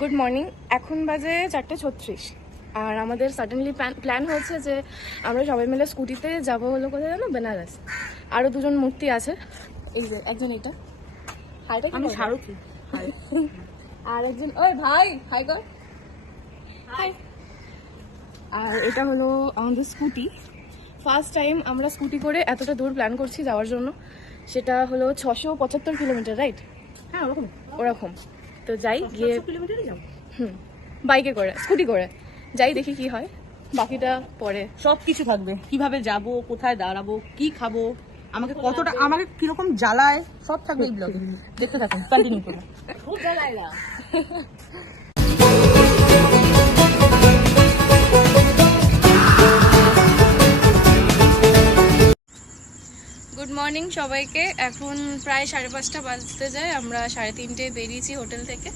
Good morning. এখন বাজে 4:36 আর আমাদের সাডেনলি প্ল্যান হচ্ছে যে আমরা সবাই মিলে স্কুটিতে যাবো হলো কোথায় জানো, বেনারস। আরও দুজন মূর্তি আছে, এই যে একজন এটা হাইটা আমি সারথি। আর একজন ওই ভাই হাই কর হাই। আর এটা হলো আমাদের স্কুটি। ফার্স্ট টাইম আমরা স্কুটি করে এতটা দূর প্ল্যান করছি যাওয়ার জন্য। সেটা হলো 675 কিলোমিটার, রাইট? হ্যাঁ ওরকম ওরকম। তো যাই গিয়ে কিলোমিটারই যাও। বাইকে করে, স্কুটি করে যাই, দেখি কি হয়, বাকিটা পরে। সব কিছু থাকবে, কিভাবে যাব, কোথায় দাঁড়াবো, কি খাবো, আমাকে কতটা, আমাকে কিরকম জ্বালায়, সব থাকবে এই ব্লগে। দেখতে থাকুন, কন্টিনিউ করুন। খুব জ্বালায় না। গুড মর্নিং সবাইকে। এখন প্রায় 5:30 বাজতে যায়, আমরা 3:30 বেরিয়েছি হোটেল থেকে।